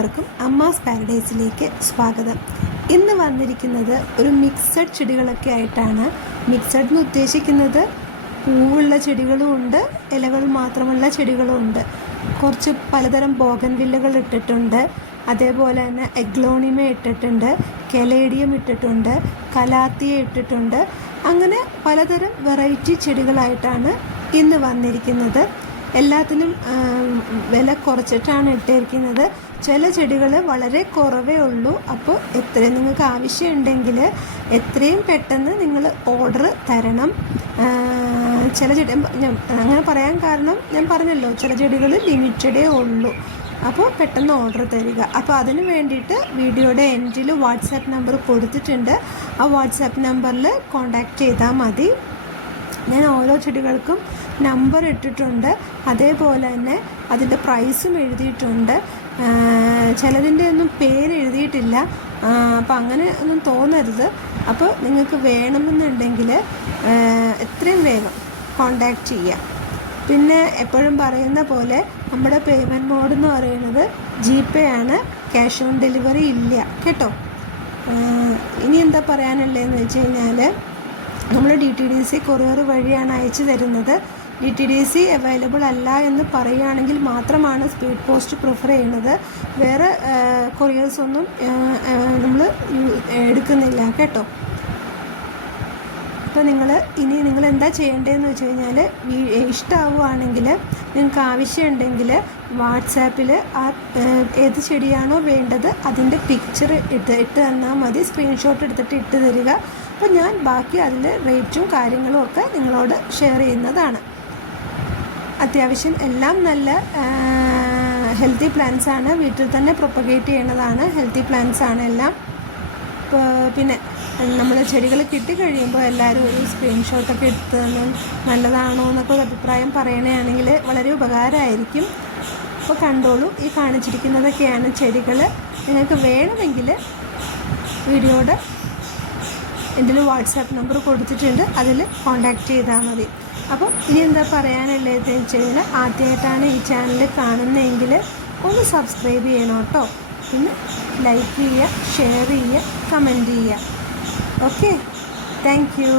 എല്ലാവർക്കും അമ്മാസ് പാരഡൈസിലേക്ക് സ്വാഗതം. ഇന്ന് വന്നിരിക്കുന്നത് ഒരു മിക്സഡ് ചെടികളൊക്കെ ആയിട്ടാണ്. മിക്സഡ് എന്ന് ഉദ്ദേശിക്കുന്നത് പൂവുള്ള ചെടികളും ഉണ്ട്, ഇലകൾ മാത്രമുള്ള ചെടികളും ഉണ്ട്. കുറച്ച് പലതരം ബോഗൻവില്ലകൾ ഇട്ടിട്ടുണ്ട്, അതേപോലെ തന്നെ എഗ്ലോണിമ ഇട്ടിട്ടുണ്ട്, കെലേഡിയം ഇട്ടിട്ടുണ്ട്, കലാത്തിയ ഇട്ടിട്ടുണ്ട്. അങ്ങനെ പലതരം വെറൈറ്റി ചെടികളായിട്ടാണ് ഇന്ന് വന്നിരിക്കുന്നത്. എല്ലാത്തിനും വില കുറച്ചിട്ടാണ് ഇട്ടിരിക്കുന്നത്. ചില ചെടികൾ വളരെ കുറവേ ഉള്ളൂ. അപ്പോൾ എത്രയും നിങ്ങൾക്ക് ആവശ്യമുണ്ടെങ്കിൽ എത്രയും പെട്ടെന്ന് നിങ്ങൾ ഓർഡർ തരണം. ചില ചെടി അങ്ങനെ പറയാൻ കാരണം ഞാൻ പറഞ്ഞല്ലോ, ചില ചെടികൾ ലിമിറ്റഡേ ഉള്ളൂ. അപ്പോൾ പെട്ടെന്ന് ഓർഡർ തരിക. അപ്പോൾ അതിന് വേണ്ടിയിട്ട് വീഡിയോയുടെ എൻഡിൽ വാട്സാപ്പ് നമ്പർ കൊടുത്തിട്ടുണ്ട്. ആ വാട്സാപ്പ് നമ്പറിൽ കോൺടാക്റ്റ് ചെയ്താൽ മതി. ഞാൻ ഓരോ ചെടികൾക്കും നമ്പർ ഇട്ടിട്ടുണ്ട്, അതേപോലെ തന്നെ അതിൻ്റെ പ്രൈസും എഴുതിയിട്ടുണ്ട്. ചിലതിൻ്റെ ഒന്നും പേര് എഴുതിയിട്ടില്ല. അപ്പോൾ അങ്ങനെ ഒന്നും തോന്നരുത്. അപ്പോൾ നിങ്ങൾക്ക് വേണമെന്നുണ്ടെങ്കിൽ എത്രയും വേഗം കോണ്ടാക്റ്റ് ചെയ്യാം. പിന്നെ എപ്പോഴും പറയുന്ന പോലെ നമ്മുടെ പേയ്മെൻറ്റ് മോഡ് എന്ന് പറയുന്നത് GPay ആണ്, ക്യാഷ് ഓൺ ഡെലിവറി ഇല്ല കേട്ടോ. ഇനി എന്താ പറയാനുള്ളതെന്ന് വെച്ച് കഴിഞ്ഞാൽ, നമ്മൾ DTDC കൊറിയർ വഴിയാണ് അയച്ചു തരുന്നത്. DTDC അവൈലബിൾ അല്ല എന്ന് പറയുകയാണെങ്കിൽ മാത്രമാണ് സ്പീഡ് പോസ്റ്റ് പ്രിഫർ ചെയ്യുന്നത്. വേറെ കൊറിയേഴ്സൊന്നും നമ്മൾ എടുക്കുന്നില്ല കേട്ടോ. അപ്പോൾ നിങ്ങൾ എന്താ ചെയ്യേണ്ടതെന്ന് വെച്ച് കഴിഞ്ഞാൽ, ഇഷ്ടമാവുകയാണെങ്കിൽ നിങ്ങൾക്ക് ആവശ്യമുണ്ടെങ്കിൽ വാട്സാപ്പിൽ ആ ഏത് ചെടിയാണോ വേണ്ടത് അതിൻ്റെ പിക്ചർ ഇട്ട് തന്നാൽ മതി. സ്ക്രീൻഷോട്ട് എടുത്തിട്ട് ഇട്ട് തരിക. അപ്പോൾ ഞാൻ ബാക്കി അതിൽ റേറ്റും കാര്യങ്ങളും ഒക്കെ നിങ്ങളോട് ഷെയർ ചെയ്യുന്നതാണ്. അത്യാവശ്യം എല്ലാം നല്ല ഹെൽത്തി പ്ലാന്റ്സ് ആണ്, വീട്ടിൽ തന്നെ പ്രൊപ്പഗേറ്റ് ചെയ്യണതാണ്. ഹെൽത്തി പ്ലാന്റ്സ് ആണ് എല്ലാം. പിന്നെ നമ്മൾ ചെടികൾ കിട്ടിക്കഴിയുമ്പോൾ എല്ലാവരും ഒരു സ്ക്രീൻഷോട്ടൊക്കെ എടുത്ത് തന്നെ നല്ലതാണോ എന്നൊക്കെ ഒരു അഭിപ്രായം പറയണമെങ്കിൽ വളരെ ഉപകാരമായിരിക്കും. അപ്പോൾ കണ്ടോളൂ, ഈ കാണിച്ചിരിക്കുന്നതൊക്കെയാണ് ചെടികൾ. നിങ്ങൾക്ക് വേണമെങ്കിൽ വീഡിയോയുടെ എൻ്റെ വാട്സാപ്പ് നമ്പർ കൊടുത്തിട്ടുണ്ട്, അതിൽ കോൺടാക്റ്റ് ചെയ്താൽ മതി. അപ്പോൾ ഇനി എന്താ പറയാനുള്ളതെന്ന് വെച്ച് കഴിഞ്ഞാൽ, ആദ്യമായിട്ടാണ് ഈ ചാനൽ കാണുന്നതെങ്കിൽ ഒന്ന് സബ്സ്ക്രൈബ് ചെയ്യണം കേട്ടോ. പിന്നെ ലൈക്ക് ചെയ്യുക, ഷെയർ ചെയ്യുക, കമൻറ്റ് ചെയ്യുക. Okay, thank you.